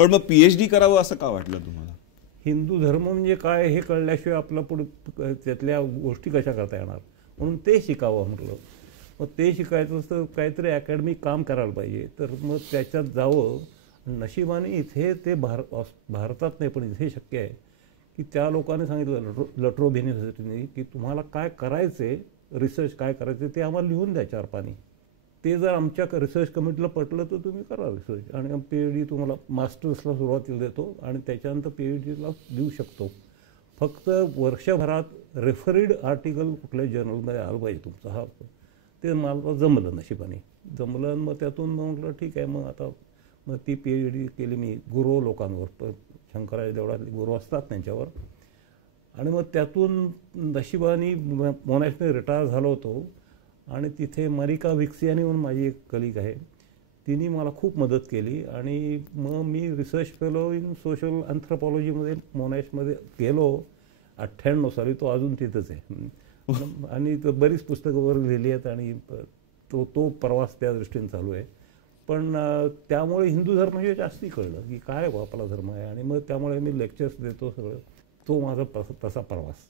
पण मग पीएचडी करावं असं का वाटलं तुम्हाला? हिंदू धर्म म्हणजे काय हे कळल्याशिवाय आपला पुढे त्यातल्या गोष्टी कशा करता येणार, म्हणून ते शिकावं म्हटलं. मग ते शिकायचं असतं काहीतरी अकॅडमिक काम करायला पाहिजे, तर मग त्याच्यात जावं. नशिबाने इथे ते भारतात नाही पण इथे शक्य आहे की त्या लोकांनी सांगितलं लट्रोब युनिव्हर्सिटीने की तुम्हाला काय करायचे, रिसर्च काय करायचे ते आम्हाला लिहून द्या 4 पानी. ते जर आमच्या रिसर्च कमिटीला पटलं तर तुम्ही करा रिसर्च आणि पीएचडी तुम्हाला मास्टर्सला सुरुवातीला देतो आणि त्याच्यानंतर पीएचडीला देऊ शकतो. फक्त वर्षभरात रेफरीड आर्टिकल कुठल्या जर्नलमध्ये आलं पाहिजे तुमचं. हा ते मला जमलं, नशिबाने जमलं. मग त्यातून म्हटलं ठीक आहे. मग आता मग ती पीएचडी केली मी गुरु लोकांवर, शंकराच्या देवळातले गुरु असतात त्यांच्यावर. आणि मग त्यातून नशिबाने मोनॅशमध्ये रिटायर झालो होतो आणि तिथे मारिका विक्सियानी म्हणून माझी एक कलिग आहे, तिने मला खूप मदत केली. आणि मग मी रिसर्च फेलो इन सोशल अँथ्रोपॉलॉजीमध्ये मोनॅशमध्ये गेलो 98 साली. तो अजून तिथंच आहे आणि बरीच पुस्तकं वर लिहिली आहेत आणि तो प्रवास त्या दृष्टीने चालू आहे. पण त्यामुळे हिंदू धर्म हे जास्ती कळलं की काय आपला धर्म आहे. आणि मग त्यामुळे मी लेक्चर्स देतो सगळं. तो माझा तसा प्रवास.